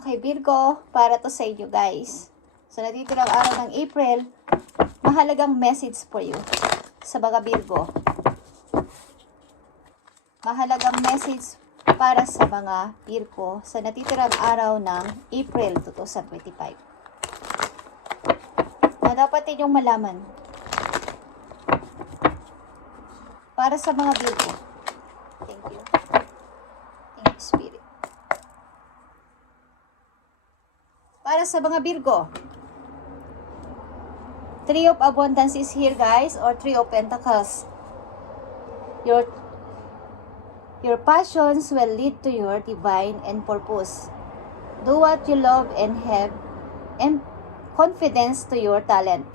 Okay, Virgo, para to sa inyo guys. So, natitirang araw ng April, mahalagang message for you sa mga Virgo. Mahalagang message para sa mga Virgo sa natitirang araw ng April 2025. Na dapat inyong malaman para sa mga Virgo. Thank you. Thank you, Spirit. Para sa mga Virgo, Three of Abundance is here, guys, or Three of Pentacles. Your passions will lead to your divine and purpose. Do what you love and have confidence to your talent.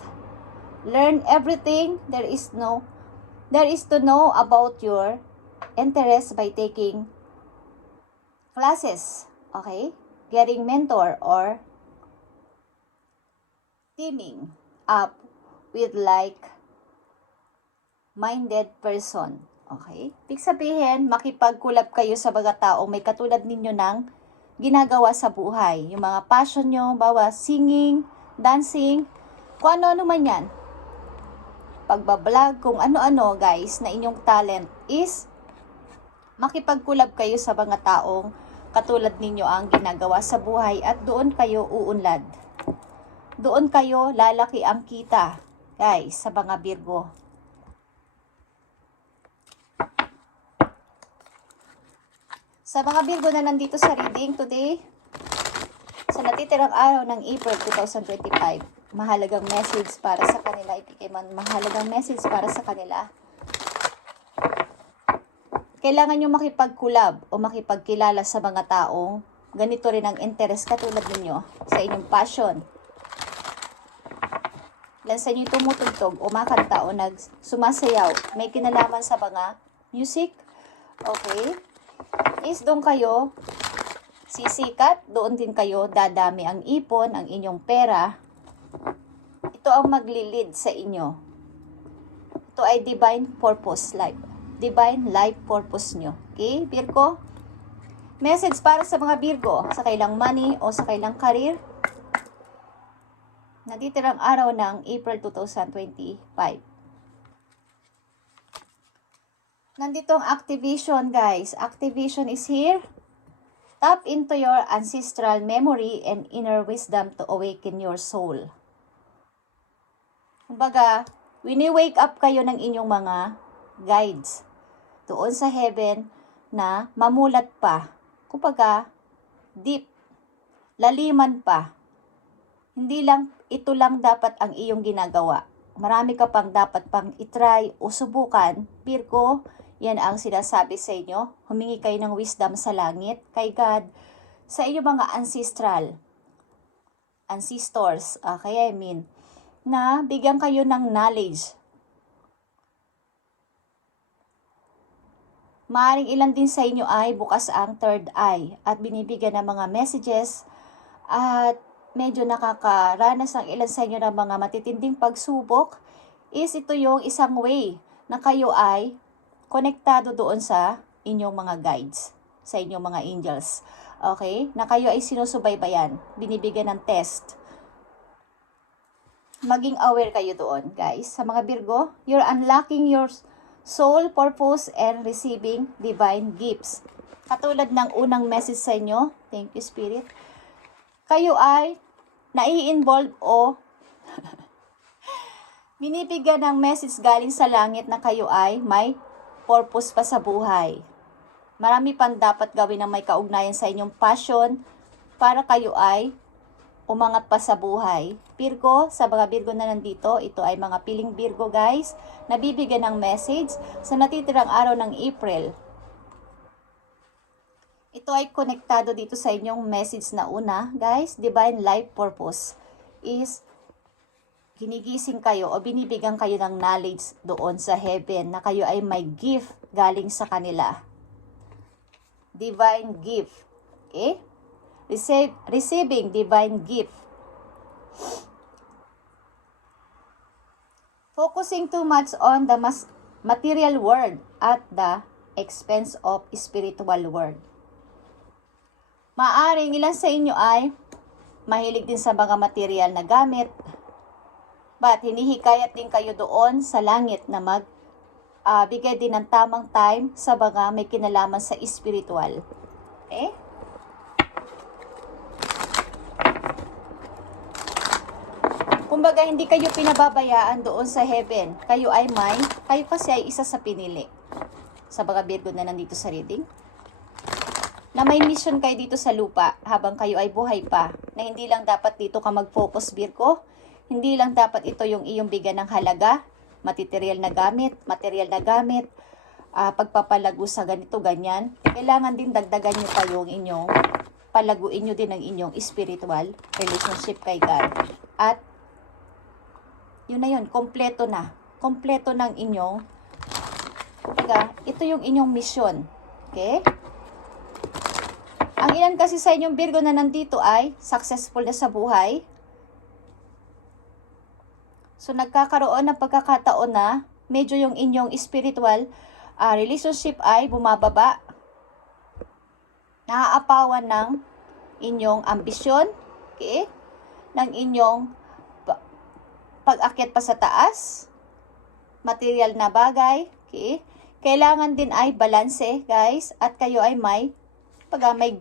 Learn everything there is to know about your interest by taking classes, okay? Getting mentor or teaming up with like-minded person. Okay? Ibig sabihin, makipag-collab kayo sa mga taong may katulad ninyo ng ginagawa sa buhay. Yung mga passion nyo, bawa singing, dancing, kung ano-ano man yan. Pagbablog, kung ano-ano guys, na inyong talent is makipag-collab kayo sa mga taong katulad ninyo ang ginagawa sa buhay at doon kayo uunlad. Doon kayo lalaki ang kita, guys, sa mga Virgo. Sa mga Virgo na nandito sa reading today, sa natitirang araw ng April 2025, mahalagang message para sa kanila. Mahalagang message para sa kanila. Kailangan nyo makipag-collab o makipagkilala sa mga taong ganito rin ang interest katulad ninyo sa inyong passion. Ilan sa inyo tumutugtog o makanta o sumasayaw, may kinalaman sa mga music, okay? Is doon kayo sisikat, doon din kayo dadami ang ipon, ang inyong pera. Ito ang maglilid sa inyo. Ito ay divine purpose life. Divine life purpose nyo. Okay, Virgo? Message para sa mga Virgo, sa kailang money o sa kailang career. Natitirang araw ng April 2025. Nandito ang activation, guys. Activation is here. Tap into your ancestral memory and inner wisdom to awaken your soul. Kumbaga, wini-wake up kayo ng inyong mga guides doon sa heaven na mamulat pa. Kumbaga, deep, laliman pa. Hindi lang, ito lang dapat ang iyong ginagawa. Marami ka pang dapat pang itry o subukan. Virgo, yan ang sinasabi sa inyo. Humingi kayo ng wisdom sa langit, kay God, sa inyong mga ancestors, okay, na bigyan kayo ng knowledge. Maaring ilan din sa inyo ay bukas ang third eye at binibigyan ng mga messages at medyo nakakaranas ng ilan sa inyo ng mga matitinding pagsubok, is ito yung isang way na kayo ay konektado doon sa inyong mga guides, sa inyong mga angels. Okay? Na kayo ay sinusubaybayan, binibigyan ng test. Maging aware kayo doon, guys. Sa mga Virgo, you're unlocking your soul purpose and receiving divine gifts. Katulad ng unang message sa inyo, thank you, Spirit. Kayo ay nai-involve o binibigyan ng message galing sa langit na kayo ay may purpose pa sa buhay. Marami pang dapat gawin na may kaugnayan sa inyong passion para kayo ay umangat pa sa buhay. Virgo, sa mga Virgo na nandito, ito ay mga piling Virgo, guys, nabibigyan ng message sa natitirang araw ng April. Ito ay konektado dito sa inyong message na una, guys. Divine life purpose is ginigising kayo o binibigyan kayo ng knowledge doon sa heaven na kayo ay may gift galing sa kanila. Divine gift. Okay? Receiving divine gift. Focusing too much on the material world at the expense of spiritual world. Maaring ilan sa inyo ay mahilig din sa mga material na gamit, but hinihikayat din kayo doon sa langit na bigay din ng tamang time sa mga may kinalaman sa spiritual. Okay? Kumbaga, hindi kayo pinababayaan doon sa heaven. Kayo kasi ay isa sa pinili. Sa mga Virgo na nandito sa reading. Na may mission kayo dito sa lupa habang kayo ay buhay pa. Na hindi lang dapat dito ka mag-focus, Virgo. Hindi lang dapat ito yung iyong bigyan ng halaga, material na gamit, pagpapalago sa ganito, ganyan. Kailangan din dagdagan nyo pa yung inyong, palaguin nyo din ang inyong spiritual relationship kay God. At yun na yun, kompleto na. Kompleto ng inyong, ito yung inyong mission. Okay? Ang ilan kasi sa inyong Virgo na nandito ay successful na sa buhay. So, nagkakaroon ng pagkakataon na medyo yung inyong spiritual relationship ay bumababa. Naaapawan ng inyong ambisyon, okay? Ng inyong pag-akyat pa sa taas, material na bagay, okay? Kailangan din ay balanse, guys, at kayo ay may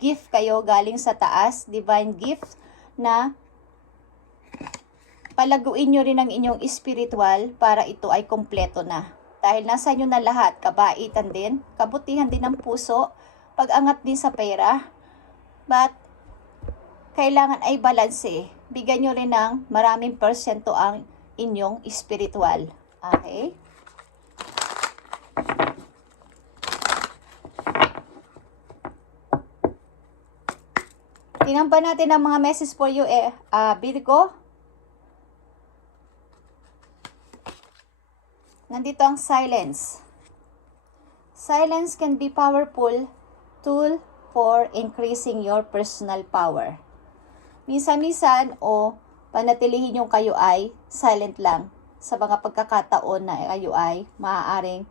gift kayo galing sa taas, divine gift, na palaguin nyo rin ang inyong spiritual para ito ay kompleto na. Dahil nasa inyo na lahat, kabaitan din, kabutihan din ng puso, pag-angat din sa pera, but kailangan ay balanse. Bigyan nyo rin ng maraming persento ang inyong spiritual. Okay? Tingnan pa natin ang mga message for you, Virgo. Nandito ang silence. Silence can be powerful tool for increasing your personal power. Minsan-minsan panatilihin yung kayo ay silent lang sa mga pagkakataon na kayo ay maaaring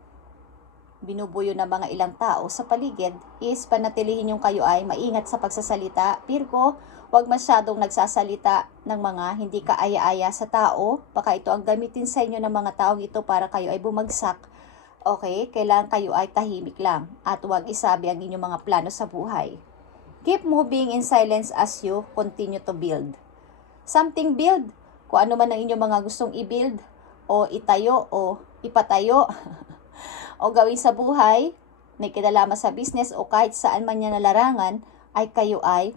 binubuyo ng mga ilang tao sa paligid, is panatilihin yung kayo ay maingat sa pagsasalita. Virgo, huwag masyadong nagsasalita ng mga hindi kaaya-aya sa tao. Baka ito ang gamitin sa inyo ng mga taong ito para kayo ay bumagsak. Okay? Kailangan kayo ay tahimik lang at huwag isabi ang inyong mga plano sa buhay. Keep moving in silence as you continue to build. Something build. Kung ano man ang inyong mga gustong i-build o itayo o ipatayo o gawin sa buhay, may kinalaman sa business o kahit saan man niya nalarangan, ay kayo ay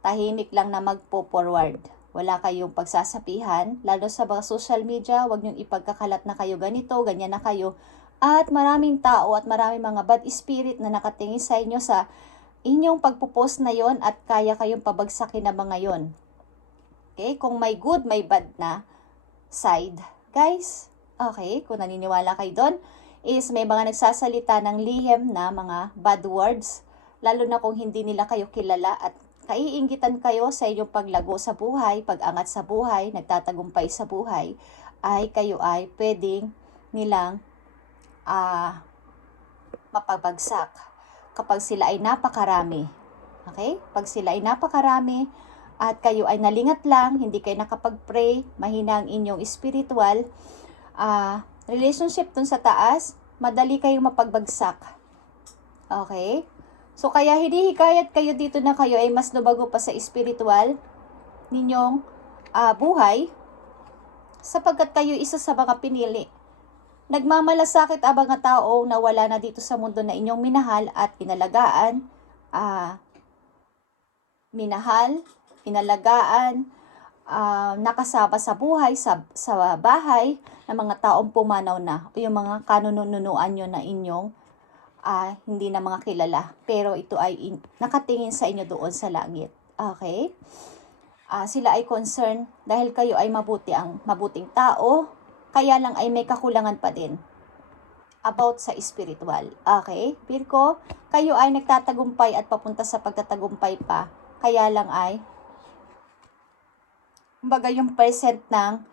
tahimik lang na magpo-forward. Wala kayong pagsasapihan, lalo sa mga social media, wag niyong ipagkakalat na kayo ganito, ganyan na kayo. At maraming tao at maraming mga bad spirit na nakatingin sa inyo sa inyong pagpo-post na yon at kaya kayong pabagsakin na mga yon. Okay? Kung may good, may bad na side. Guys, okay, kung naniniwala kayo doon, is may mga nagsasalita ng lihim na mga bad words, lalo na kung hindi nila kayo kilala at kaiinggitan kayo sa inyong paglago sa buhay, pag-angat sa buhay, nagtatagumpay sa buhay, ay kayo ay pwedeng nilang mapabagsak kapag sila ay napakarami. Okay? Pag sila ay napakarami at kayo ay nalingat lang, hindi kayo nakapag-pray, mahina ang inyong spiritual relationship dun sa taas, madali kayong mapagbagsak. Okay? So, kaya hinihikayat kayo dito na kayo ay mas lumago pa sa spiritual ninyong buhay, sapagkat kayo isa sa mga pinili. Nagmamalasakit ang mga tao na wala na dito sa mundo na inyong minahal at inalagaan, nakasama sa buhay, sa bahay ng mga taong pumanaw na, o yung mga kanununuan nyo na inyong hindi na mga kilala, pero ito ay nakatingin sa inyo doon sa langit. Okay? Sila ay concerned dahil kayo ay mabuting tao, kaya lang ay may kakulangan pa din about sa spiritual. Okay? Virgo, kayo ay nagtatagumpay at papunta sa pagtatagumpay pa, kaya lang ay kumbaga yung percent ng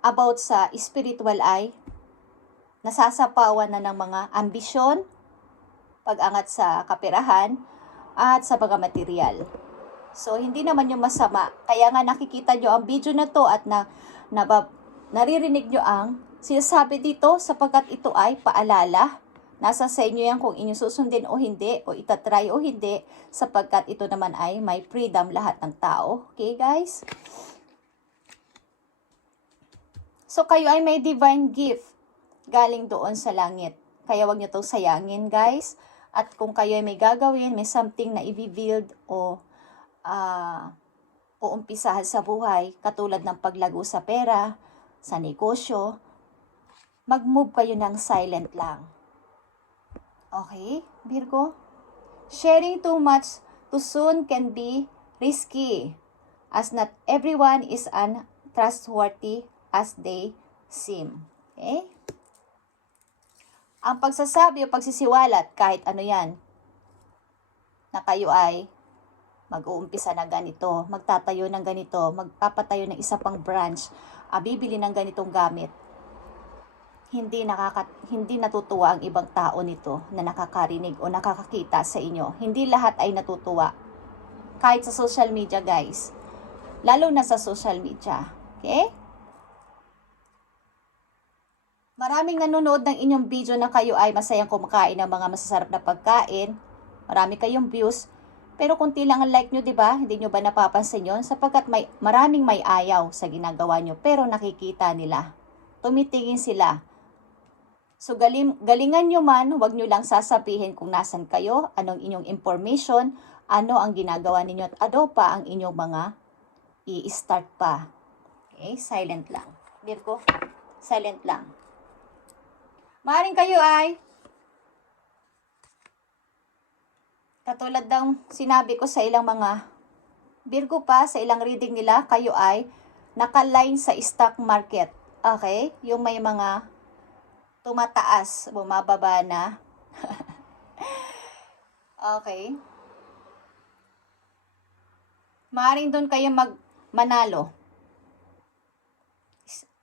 about sa spiritual ay nasasapawan na ng mga ambisyon, pag-angat sa kaperahan, at sa mga material. So, hindi naman yung masama. Kaya nga nakikita nyo ang video na to at naririnig nyo ang sinasabi dito sapagkat ito ay paalala. Nasa sa inyo yan kung inyo susundin o hindi, o itatry o hindi, sapagkat ito naman ay may freedom lahat ng tao. Okay, guys? So, kayo ay may divine gift galing doon sa langit. Kaya wag nyo itong sayangin, guys. At kung kayo ay may gagawin, may something na i-build o umpisahan sa buhay, katulad ng paglago sa pera, sa negosyo, mag-move kayo ng silent lang. Okay, Virgo? Sharing too much too soon can be risky, as not everyone is untrustworthy as they seem. Okay? Ang pagsasabi o pagsisiwalat, kahit ano yan, na kayo ay mag-uumpisa na ganito, magtatayo ng ganito, magpapatayo ng isa pang branch, bibili ng ganitong gamit. Hindi natutuwa ang ibang tao nito na nakakarinig o nakakakita sa inyo. Hindi lahat ay natutuwa. Kahit sa social media, guys. Lalo na sa social media. Okay? Maraming nanonood ng inyong video na kayo ay masayang kumakain ng mga masasarap na pagkain. Marami kayong views. Pero kunti lang ang like nyo, di ba? Hindi nyo ba napapansin yun? Sapagkat maraming may ayaw sa ginagawa nyo. Pero nakikita nila. Tumitingin sila. So, galingan nyo man, huwag nyo lang sasabihin kung nasan kayo, anong inyong information, ano ang ginagawa ninyo, at ano pa ang inyong mga i-start pa. Okay? Silent lang. Virgo, silent lang. Maaaring kayo ay, katulad ng sinabi ko sa ilang mga Virgo pa, sa ilang reading nila, kayo ay nakaline sa stock market. Okay? Yung may mga tumataas, bumababa na. Okay. Maaaring doon kayo manalo.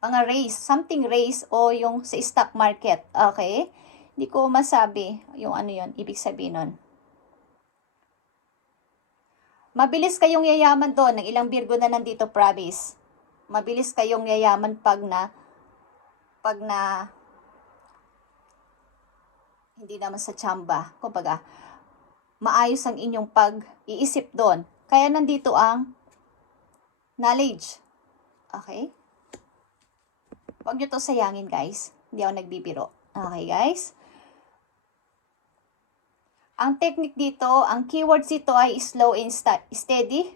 Mga race, something race o yung sa stock market. Okay? Hindi ko masabi yung ano yun, ibig sabihin nun. Mabilis kayong yayaman doon. Ng ilang Virgo na nandito, promise. Mabilis kayong yayaman pag na hindi naman sa tsamba. Kumbaga, maayos ang inyong pag-iisip doon. Kaya nandito ang knowledge. Okay? Huwag nyo to sayangin, guys. Hindi ako nagbibiro. Okay, guys? Ang technique dito, ang keywords dito ay slow and steady.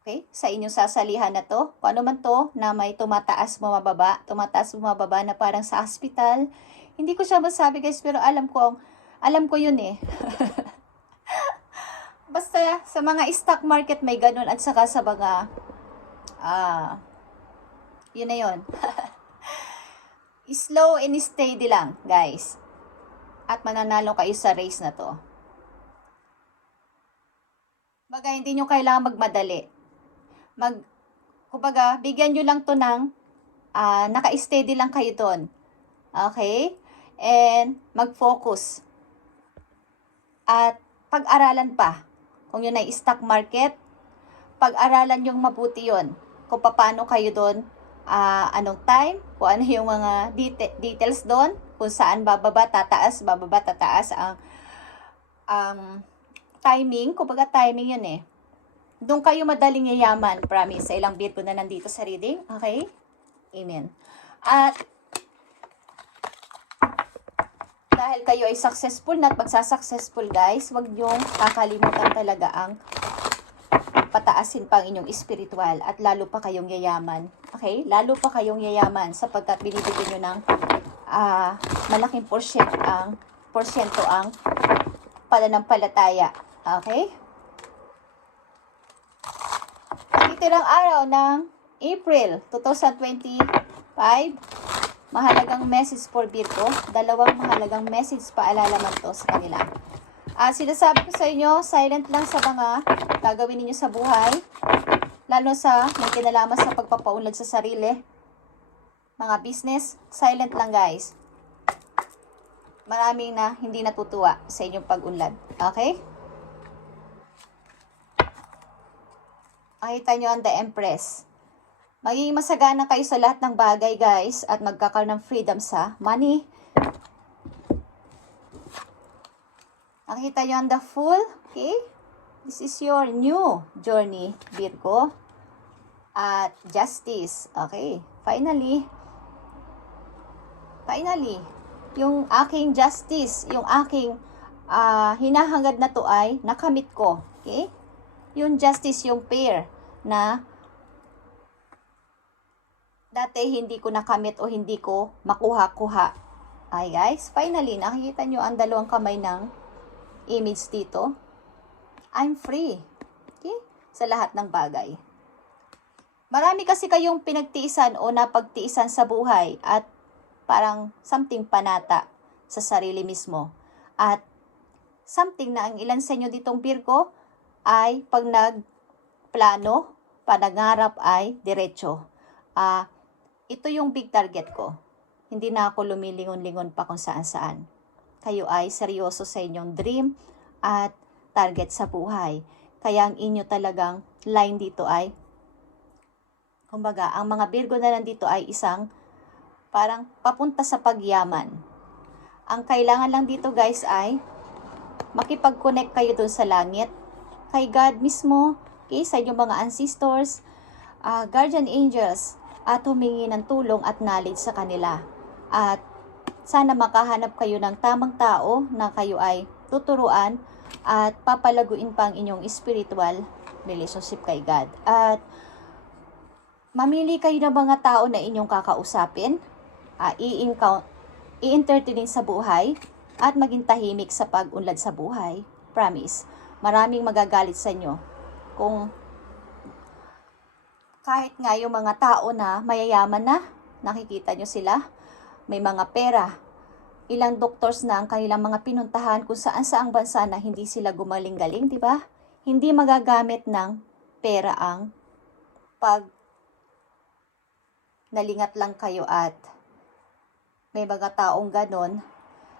Okay? Sa inyong sasalihan na to. Kung ano man to, na may tumataas, bumababa na parang sa hospital. Hindi ko siya masabi, guys, pero alam ko yun eh. Basta sa mga stock market may ganun at saka sa mga yun na yun. Slow and steady lang, guys. At mananalo kayo sa race na to. Baga, hindi nyo kailangan magmadali. Kumbaga, bigyan nyo lang to ng naka-steady lang kayo doon. Okay? And mag-focus. At pag-aralan pa. Kung yun ay stock market, pag-aralan yung mabuti yun. Kung paano kayo doon, anong time, kung ano yung mga details doon, kung saan bababa, tataas ang timing. Kumbaga timing yun eh. Doon kayo madaling yayaman, promise, sa ilang Virgo na nandito sa reading. Okay? Amen. At dahil kayo ay successful na at magsasuccessful, guys, huwag niyong kakalimutan talaga ang pataasin pa ang inyong spiritual at lalo pa kayong yayaman. Okay? Lalo pa kayong yayaman sapagkat binibigyan nyo ng malaking porsyento ang pananampalataya. Okay? Titirang araw ng April 2025. Mahalagang message for Virgo. Dalawang mahalagang message paalala man to sa kanila. Sinasabi ko sa inyo, silent lang sa mga gagawin ninyo sa buhay. Lalo sa may kinalaman sa pagpapaunlad sa sarili. Mga business, silent lang, guys. Maraming na hindi natutuwa sa inyong pag-unlad. Okay? Makita nyo ang The Empress. Magiging masagana kayo sa lahat ng bagay, guys, at magkakaroon ng freedom sa money. Nakita nyo ang The Fool, okay? This is your new journey, Virgo. At Justice, okay? Finally, yung aking justice, yung aking hinahangad na to ay nakamit ko, okay? Yung justice, yung pair na dati hindi ko nakamit o hindi ko makuha-kuha. Ay guys, finally, nakikita nyo ang dalawang kamay ng image dito. I'm free. Okay? Sa lahat ng bagay. Marami kasi kayong pinagtiisan o napagtiisan sa buhay at parang something panata sa sarili mismo. At something na ang ilan sa inyo ditong Virgo ay pag nagplano, panangarap ay diretso. Ito yung big target ko. Hindi na ako lumilingon-lingon pa kung saan-saan. Kayo ay seryoso sa inyong dream at target sa buhay. Kaya ang inyo talagang line dito ay, kumbaga, ang mga Virgo na nandito ay isang parang papunta sa pagyaman. Ang kailangan lang dito guys ay makipag-connect kayo dun sa langit, kay God mismo, okay, sa inyong mga ancestors, guardian angels, at humingi ng tulong at knowledge sa kanila. At sana makahanap kayo ng tamang tao na kayo ay tuturuan at papalaguin pa ang inyong spiritual relationship kay God. At mamili kayo ng mga tao na inyong kakausapin, i-entertain sa buhay, at maging tahimik sa pag-unlad sa buhay. Promise, maraming magagalit sa inyo kung kahit nga yung mga tao na mayayaman na, nakikita nyo sila, may mga pera, ilang doctors na ang kanilang mga pinuntahan kung saan-saang bansa na hindi sila gumaling-galing, di ba? Hindi magagamit ng pera ang pag nalingat lang kayo at may mga taong ganon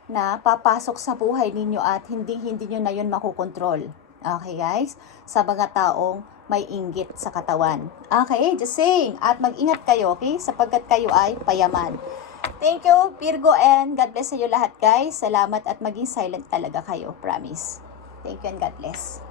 na papasok sa buhay ninyo at hindi nyo na yun makukontrol. Okay guys? Sa mga taong may inggit sa katawan. Okay, just saying. At mag-ingat kayo, okay? Sapagkat kayo ay payaman. Thank you, Virgo, and God bless sa iyo lahat, guys. Salamat at maging silent talaga kayo. Promise. Thank you and God bless.